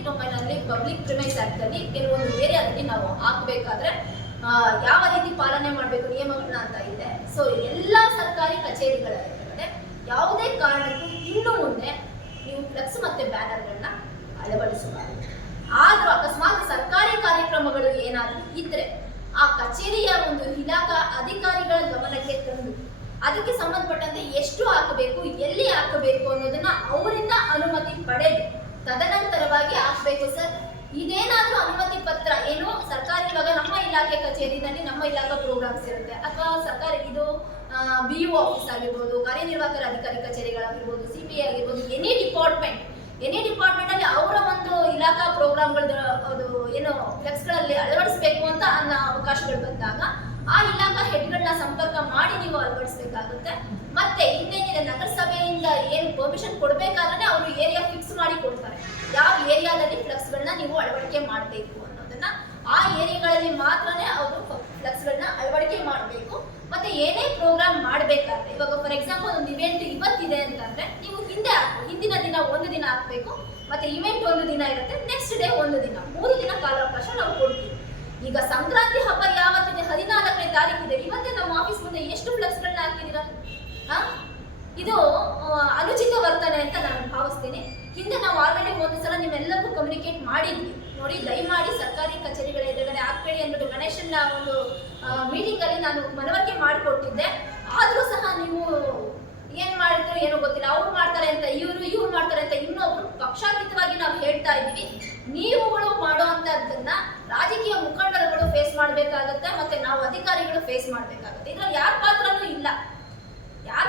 Public domain ಅಲ್ಲಿ public premise act ಅಲ್ಲಿ ಕೆಲವೊಂದು ಏರಿಯಾದಲ್ಲಿ ನಾವು ಹಾಕಬೇಕಾದ್ರೆ ಯಾವ ರೀತಿ ಪಾಲನೆ ಮಾಡಬೇಕು ನಿಯಮಗಳನ್ನ ಅಂತ ಇದೆ. ಸೊ ಎಲ್ಲಾ ಸರ್ಕಾರಿ ಕಚೇರಿಗಳಲ್ಲಿ ಯಾವುದೇ ಕಾರಣಕ್ಕೂ ಇನ್ನು ಮುಂದೆ ನೀವು ಫ್ಲೆಕ್ಸ್ ಮತ್ತೆ ಬ್ಯಾನರ್ಗಳನ್ನ ಅಳವಡಿಸಬಾರದು. ಆದ್ರೂ ಅಕಸ್ಮಾತ್ ಸರ್ಕಾರಿ ಕಾರ್ಯಕ್ರಮಗಳು ಏನಾದರೂ ಇದ್ರೆ ಆ ಕಚೇರಿಯ ಒಂದು ಇಲಾಖಾ ಅಧಿಕಾರಿಗಳ ಗಮನಕ್ಕೆ ತಂದು ಅದಕ್ಕೆ ಸಂಬಂಧಪಟ್ಟಂತೆ ಎಷ್ಟು ಹಾಕಬೇಕು, ಎಲ್ಲಿ ಹಾಕಬೇಕು ಅನ್ನೋದನ್ನ ಅವರಿಂದ ಅನುಮತಿ ಪಡೆದು ತದನಂತರವಾಗಿ ಹಾಕಬೇಕು ಸರ್. ಇದೇನಾದ್ರೂ ಅನುಮತಿ ಪತ್ರ ಏನು ಸರ್ಕಾರಿ, ಇವಾಗ ನಮ್ಮ ಇಲಾಖೆ ಕಚೇರಿನಲ್ಲಿ ನಮ್ಮ ಇಲಾಖಾ ಪ್ರೋಗ್ರಾಮ್ಸ್ ಇರುತ್ತೆ, ಅಥವಾ ಸರ್ಕಾರಿ ಇದು BO ಆಫೀಸ್ ಆಗಿರ್ಬೋದು, ಕಾರ್ಯನಿರ್ವಾಹಕ ಅಧಿಕಾರಿ ಕಚೇರಿಗಳಾಗಿರ್ಬೋದು, CPI ಆಗಿರ್ಬೋದು, ಎನಿ ಡಿಪಾರ್ಟ್ಮೆಂಟ್ ಅಲ್ಲಿ ಅವರ ಒಂದು ಇಲಾಖಾ ಪ್ರೋಗ್ರಾಮ್ಗಳದ್ದು ಅದು ಏನು ಫ್ಲೆಕ್ಸ್ಗಳಲ್ಲಿ ಅಳವಡಿಸಬೇಕು ಅಂತ ಅನ್ನೋ ಅವಕಾಶಗಳು ಬಂದಾಗ ಆ ಇಲಾಖಾ ಹೆಡ್ಗಳನ್ನ ಸಂಪರ್ಕ ಮಾಡಿ ನೀವು ಅಳವಡಿಸಬೇಕಾಗುತ್ತೆ. ಮತ್ತೆ ಇನ್ನೇನಿದೆ, ನಗರಸಭೆಯಿಂದ ಏನು ಪರ್ಮಿಷನ್ ಕೊಡಬೇಕಾದ್ರೆ ಅವರು ಏರಿಯಾ ಫಿಕ್ಸ್ ಮಾಡಿ ಕೊಡ್ತಾರೆ, ಯಾವ ಏರಿಯಾದಲ್ಲಿ ಫ್ಲೆಕ್ಸ್ಗಳನ್ನ ನೀವು ಅಳವಡಿಕೆ ಮಾಡಬೇಕು ಅನ್ನೋದನ್ನ. ಆ ಏರಿಯಾಗಳಲ್ಲಿ ಮಾತ್ರನೇ ಅವರು ಫ್ಲೆಕ್ಸ್ಗಳನ್ನ ಅಳವಡಿಕೆ ಮಾಡಬೇಕು. ಮತ್ತೆ ಏನೇ ಪ್ರೋಗ್ರಾಮ್ ಮಾಡಬೇಕಾದ್ರೆ, ಇವಾಗ ಫಾರ್ ಎಕ್ಸಾಂಪಲ್ ಒಂದು ಇವೆಂಟ್ ಇವತ್ತಿದೆ ಅಂತಂದ್ರೆ ನೀವು ಹಿಂದಿನ ದಿನ ಒಂದು ದಿನ ಹಾಕಬೇಕು, ಮತ್ತೆ ಇವೆಂಟ್ ಒಂದು ದಿನ ಇರುತ್ತೆ, ನೆಕ್ಸ್ಟ್ ಡೇ ಒಂದು ದಿನ, 3 ದಿನ ಕಾಲಾವಕಾಶ ನಾವು ಕೊಡ್ತೀವಿ. ಈಗ ಸಂಕ್ರಾಂತಿ ಹಬ್ಬ ಯಾವತ್ತಿದೆ, 14ನೇ ತಾರೀಕಿದೆ, ಇವತ್ತೇ ನಮ್ಮ ಆಫೀಸ್ ಮುಂದೆ ಎಷ್ಟು ಫ್ಲೆಕ್ಸ್ಗಳನ್ನ ಹಾಕಿದ್ದೀರಾ? ಇದು ಅನುಚಿತ ವರ್ತನೆ ಅಂತ ನಾನು ಭಾವಿಸ್ತೀನಿ. ಹಿಂದೆ ನಾವು ಆಲ್ರೆಡಿ ಒಂದು ಸಲ ನಿಮ್ಮೆಲ್ಲರಿಗೂ ಕಮ್ಯುನಿಕೇಟ್ ಮಾಡಿದ್ವಿ, ನೋಡಿ ದಯಮಾಡಿ ಸರ್ಕಾರಿ ಕಚೇರಿಗಳ ಎದುರುಗಡೆ ಹಾಕ್ಬೇಡಿ ಅಂದ್ಬಿಟ್ಟು ಗಣೇಶನ ಒಂದು ಮೀಟಿಂಗ್ ಅಲ್ಲಿ ನಾನು ಮನವರಿಕೆ ಮಾಡಿಕೊಟ್ಟಿದ್ದೆ. ಆದ್ರೂ ಸಹ ನೀವು ಏನ್ ಮಾಡಿದ್ರು ಏನೋ ಗೊತ್ತಿಲ್ಲ, ಅವ್ರು ಮಾಡ್ತಾರೆ ಅಂತ ಇವ್ರು ಮಾಡ್ತಾರೆ ಅಂತ ಇನ್ನೊಬ್ರು, ಪಕ್ಷಾತೀತವಾಗಿ ನಾವು ಹೇಳ್ತಾ ಇದೀವಿ. ನೀವುಗಳು ಮಾಡುವಂತದ್ದನ್ನ ರಾಜಕೀಯ ಮುಖಂಡರುಗಳು ಫೇಸ್ ಮಾಡ್ಬೇಕಾಗತ್ತೆ, ಮತ್ತೆ ನಾವು ಅಧಿಕಾರಿಗಳು ಫೇಸ್ ಮಾಡ್ಬೇಕಾಗತ್ತೆ. ಇದ್ರಲ್ಲಿ ಯಾರ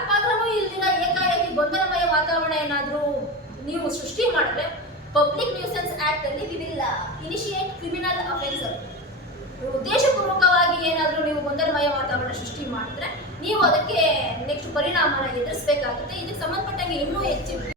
ಪಾತ್ರನೂ ಇಲ್ದಿರ ಏಕಾಏಕಿ ಗೊಂದಲಮಯ ವಾತಾವರಣ ಏನಾದ್ರೂ ನೀವು ಸೃಷ್ಟಿ ಮಾಡಿದ್ರೆ ಪಬ್ಲಿಕ್ ನ್ಯೂಸೆನ್ಸ್ ಆಕ್ಟ್ ಅಲ್ಲಿ we will initiate criminal offence. ಉದ್ದೇಶಪೂರ್ವಕವಾಗಿ ಏನಾದ್ರೂ ನೀವು ಗೊಂದಲಮಯ ವಾತಾವರಣ ಸೃಷ್ಟಿ ಮಾಡಿದ್ರೆ ನೀವು ಅದಕ್ಕೆ ನೆಕ್ಸ್ಟ್ ಪರಿಣಾಮನ ಎದುರಿಸಬೇಕಾಗುತ್ತೆ. ಇದಕ್ಕೆ ಸಂಬಂಧಪಟ್ಟಂಗೆ ಇನ್ನೂ ಹೆಚ್ಚು